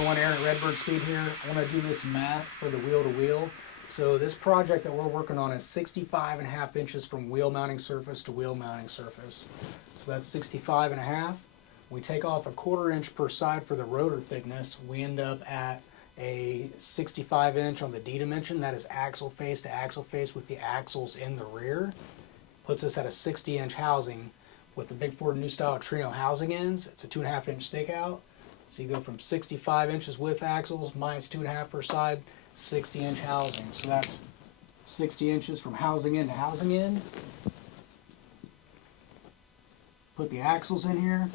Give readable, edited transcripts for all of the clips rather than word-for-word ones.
everyone, Aaron at Redbird Speed here. I want to do this math for the wheel to wheel. So this project that we're working on is 65.5 inches from wheel mounting surface to wheel mounting surface. So that's 65.5. We take off a 1/4 inch per side for the rotor thickness. We end up at a 65 inch on the D dimension. That is axle face to axle face with the axles in the rear. Puts us at a 60 inch housing with the big Ford New Style Trino housing ends. It's a 2.5 inch stakeout. So you go from 65 inches with axles minus 2.5 per side, 60 inch housing. So that's 60 inches from housing end to housing end. Put the axles in here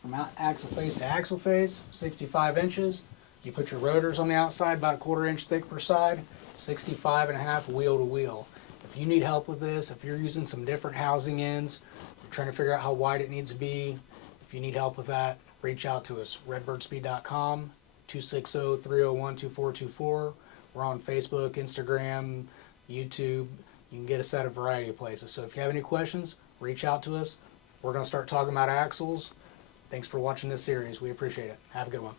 from axle face to axle face, 65 inches. You put your rotors on the outside, about a 1/4 inch thick per side, 65.5 wheel to wheel. If you need help with this, if you're using some different housing ends, you're trying to figure out how wide it needs to be, if you need help with that, reach out to us, redbirdspeed.com, 260-301-2424. We're on Facebook, Instagram, YouTube. You can get us at a variety of places. So if you have any questions, reach out to us. We're going to start talking about axles. Thanks for watching this series. We appreciate it. Have a good one.